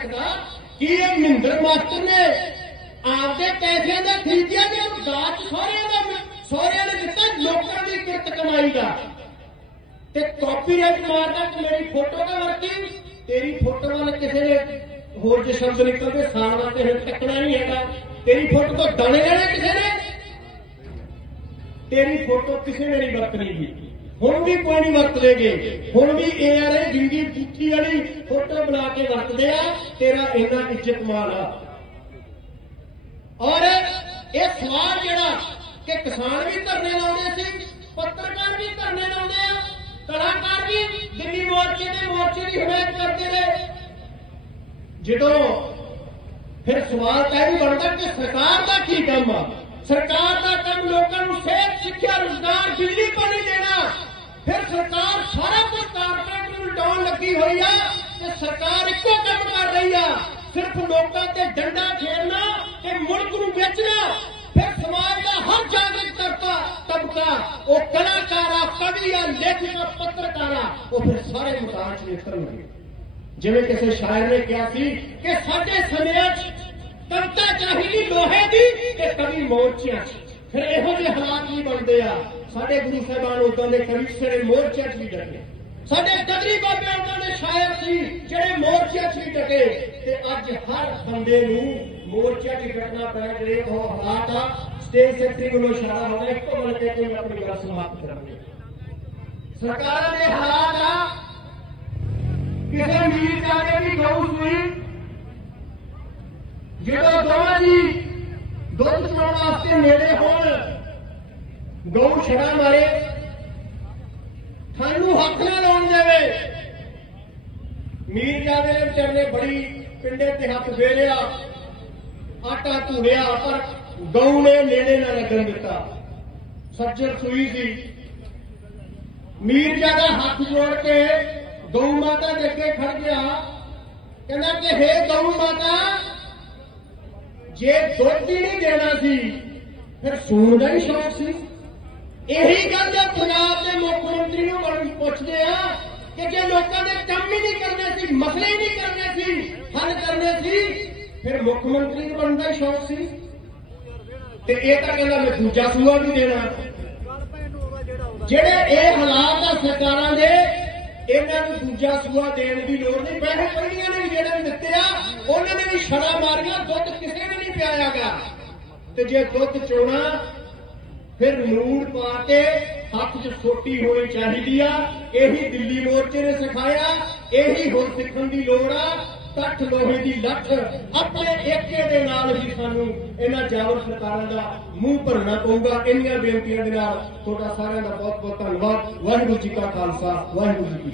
ਲੱਗਾ ਕਿ ਇਹ ਮਹਿੰਦਰ ਮਾਸਟਰ ਨੇ ਆਪਦੇ ਪੈਸਿਆਂ ਦਾ ਖਰੀਦਿਆ ਤੇ ਉਹ ਦਾਤ ਦਾ ਸਹੁਰਿਆਂ ਨੇ ਦਿੱਤਾ, ਲੋਕਾਂ ਦੀ ਕਿਰਤ ਕਮਾਈ ਦਾ। ਤੇ ਕਾਪੀਰਾਈਟ ਮਾਰਦਾ ਕਿ ਮੇਰੀ ਫੋਟੋ ਨਾ ਵਰਤੀ, ਤੇਰੀ ਫੋਟੋ ਨਾਲ ਕਿਸੇ ਨੇ ਹੋਰ ਜੇ ਸ਼ਬਦ ਨਿਕਲਦੇ, ਸਾਣ ਵਾਸਤੇ ਹੁਣ ਟੱਕਣਾ ਨਹੀਂ ਹੈਗਾ। ਤੇਰੀ ਫੋਟੋ ਤੋਂ ਦਾਣੇ ਲੈਣੇ ਕਿਸੇ ਨੇ? ਤੇਰੀ ਫੋਟੋ ਕਿਸੇ ਨੇ ਨਹੀਂ ਵਰਤਣੀ ਜੀ। ਹੁਣ ਵੀ ਕੋਈ ਨਹੀਂ ਵਰਤਣਗੇ ਹੁਣ ਵੀ ਇਹ ਆ ਰਹੇ ਵਾਲੀ ਫੋਟੋ ਬਣਾ ਕੇ ਵਰਤਦੇ ਆ, ਤੇਰਾ ਇੰਨਾ ਇੱਜ਼ਤ ਮਾਣ ਆ। ਔਰ ਇਹ ਸਵਾਲ ਜਿਹੜਾ ਕਿ ਕਿਸਾਨ ਵੀ ਧਰਨੇ ਲਾਉਂਦੇ ਸੀ, ਪੱਤਰਕਾਰ ਵੀ ਧਰਨੇ ਲਾਉਂਦੇ ਆ, ਕਲਾਕਾਰ ਵੀ ਦਿੱਲੀ ਮੋਰਚੇ ਦੇ ਮੋਰਚੇ ਦੀ ਹਮਾਇਤ ਕਰਦੇ ਰਹੇ ਜਦੋਂ ਫਿਰ ਸਵਾਲ ਤਾਂ ਇਹ ਵੀ ਬਣਦਾ ਕਿ ਸਰਕਾਰ ਦਾ ਕੀ ਕੰਮ ਆ? ਸਰਕਾਰ ਦਾ ਕੰਮ ਲੋਕਾਂ ਨੂੰ ਸਿਹਤ, ਸਿੱਖਿਆ, ਰੋਜ਼ਗਾਰ, ਬਿਜਲੀ ਪਾਣੀ ਦੇਣਾ ਫਿਰ ਸਰਕਾਰ ਸਾਰਾ ਕੁਝ ਕਾਰਪੋਰੇਟ ਨੂੰ ਲਟਾਉਣ ਲੱਗੀ ਹੋਈ ਆ ਤੇ ਸਰਕਾਰ ਇੱਕੋ ਕੰਮ ਕਰ ਰਹੀ ਆ। ਸਿਰਫ ਲੋਕਾਂ ਤੇ ਡੰਡਾ ਫੇਰਨਾ ਤੇ ਮੁਲਕ ਨੂੰ ਵੇਚਣਾ। ਫਿਰ ਸਮਾਜ ਦਾ ਹਰ ਜਾਗਰਿਕ ਕਰਤਾ ਤਬਕਾ, ਉਹ ਕਲਾਕਾਰ ਆ ਕਵੀ ਆ ਲੇਖਕ ਆ ਪੱਤਰਕਾਰ ਆ ਉਹ ਫਿਰ ਸਾਰੇ ਮੈਦਾਨ 'ਚ ਨਿਕਲਣਗੇ ਜਿਵੇਂ ਕਿਸੇ ਸ਼ਾਇਰ ਨੇ ਕਿਹਾ ਸੀ ਕਿ ਸਾਡੇ ਸਮਿਆਂ 'ਚ ਕਵਿਤਾ ਚਾਹੀਦੀ ਲੋਹੇ ਦੀ ਤੇ ਕਵੀ ਮੋਰਚਿਆਂ 'ਚ। ਫਿਰ ਇਹੋ ਜਿਹੇ ਹਾਲਾਤ ਵੀ ਬਣਦੇ ਆ। ਸਾਡੇ ਗੁਰੂ ਸਾਹਿਬਾਨ ਉਦਾਂ ਦੇ ਕਵੀ ਸਾਰੇ ਮੋਰਚਿਆਂ 'ਚ ਵੀ ਡਟੇ ਸਾਡੇ ਗਦਰੀ ਬਾਬੇ ਉਦਾਂ ਦੇ ਸ਼ਾਇਰ ਸੀ, ਜਿਹੜੇ ਮੋਰਚੇ 'ਚ ਵੀ ਡਟੇ। ਤੇ ਅੱਜ ਹਰ ਬੰਦੇ ਨੂੰ ਮੋਰਚੇ 'ਚ ਡਟਣਾ ਪੈ ਜਿਹੜੇ ਉਹ ਹਾਲਾਤ ਆ ਸਟੇਜ ਸੈਕਟਰੀ ਵੱਲੋਂ ਇਸ਼ਾਰਾ ਹੋਣਾ ਇੱਕੋ ਮਿਲ ਕੇ ਕੋਈ ਆਪਣੀ ਗੱਲ ਸਮਾਪਤ ਕਰਨੀ ਸਰਕਾਰਾਂ ਦੇ ਹਾਲਾਤ ਆ, ਕਿਸੇ ਮੀਰ ਜਾ ਕੇ ਵੀ ਗਊ ਸੂਈ ਜਦੋਂ ਦੋਵਾਂ ਜੀ ਦੁੱਧ ਚੋਣ ਵਾਸਤੇ ਨੇੜੇ ਹੋਣ, ਗਊ ਛੜਾ ਮਾਰੇ, ਸਾਨੂੰ ਹੱਥ ਨਾ ਲਾਉਣ ਮੀਰਜ਼ਾ ਦੇ ਨੇ ਵਿਚਾਰੇ ਬੜੀ ਪਿੰਡੇ ਤੇ ਹੱਥ ਫੇਰਿਆ, ਆਟਾ ਧੂੜਿਆ, ਪਰ ਗਊ ਨੇ ਨੇੜੇ ਨਾ ਲੱਗਣ ਦਿੱਤਾ। ਸੱਜਣ ਸੂਈ ਸੀ। ਮੀਰ ਜਾਦਾ ਹੱਥ ਜੋੜ ਕੇ ਗਊ ਮਾਤਾ ਦੇ ਅੱਗੇ ਖੜ ਗਿਆ। ਕਹਿੰਦਾ ਕਿ, ਹੇ ਗਊ ਮਾਤਾ, ਜੇ ਦੁੱਧ ਹੀ ਨਹੀਂ ਦੇਣਾ ਸੀ, ਫਿਰ ਸੂਣ ਦਾ ਹੀ ਸ਼ੌਕ ਸੀ। ਇਹੀ ਗੱਲ ਦਾ ਪੰਜਾਬ ਦੇ ਮੁੱਖ ਮੰਤਰੀ ਨੂੰ ਪੁੱਛਦੇ ਆ ਕਿ ਜੇ ਲੋਕਾਂ ਦੇ ਕੰਮ ਹੀ ਨਹੀਂ ਸੀ ਮਸਲੇ ਹੀ ਨਹੀਂ ਕਰਨੇ ਸੀ, ਹੱਲ ਕਰਨੇ ਸੀ, ਫਿਰ ਮੁੱਖ ਮੰਤਰੀ ਨੂੰ ਬਣਨ ਦਾ ਸ਼ੌਕ ਸੀ। ਤੇ ਇਹ ਤਾਂ ਕਹਿੰਦਾ ਮੈਂ ਦੂਜਾ ਸੂਆ ਵੀ ਦੇਣਾ। ਜਿਹੜੇ ਇਹ ਹਾਲਾਤ ਆ ਸਰਕਾਰਾਂ ਦੇ, ਇਹਨਾਂ ਨੂੰ ਦੂਜਾ ਸੂਆ ਦੇਣ ਦੀ ਲੋੜ ਨਹੀਂ। ਪੈਸੇ ਪਹਿਲੀਆਂ ਨੇ ਜਿਹੜੇ ਵੀ ਦਿੱਤੇ ਆ, ਉਹਨਾਂ ਨੇ ਵੀ ਛੜਾ ਮਾਰੀਆਂ, ਦੁੱਧ ਕਿਸੇ ਨੇ ਨਹੀਂ ਪਿਆਇਆਗਾ ਤੇ ਜੇ ਦੁੱਧ ਚੋਣਾ, ਫਿਰ ਨੂੜ ਪਾ ਕੇ ਹੱਥ 'ਚ ਸੋਟੀ ਹੋਣੀ ਚਾਹੀਦੀ ਆ। ਇਹੀ ਦਿੱਲੀ ਮੋਰਚੇ ਨੇ ਸਿਖਾਇਆ। ਇਹੀ ਹੁਣ ਸਿੱਖਣ ਦੀ ਲੋੜ ਆ ਤੱਠ ਲੋਹੇ ਦੀ ਲੱਠ ਆਪਣੇ ਏਕੇ ਦੇ ਨਾਲ ਹੀ ਸਾਨੂੰ ਇਹਨਾਂ ਜਾਵਰ ਸਰਕਾਰਾਂ ਦਾ ਮੂੰਹ ਭਰਨਾ ਪਊਗਾ। ਇੰਨੀਆਂ ਬੇਨਤੀਆਂ ਦੇ ਨਾਲ ਤੁਹਾਡਾ ਸਾਰਿਆਂ ਦਾ ਬਹੁਤ ਬਹੁਤ ਧੰਨਵਾਦ। ਵਾਹਿਗੁਰੂ ਜੀ ਕਾ ਖਾਲਸਾ, ਵਾਹਿਗੁਰੂ ਜੀ ਕੀ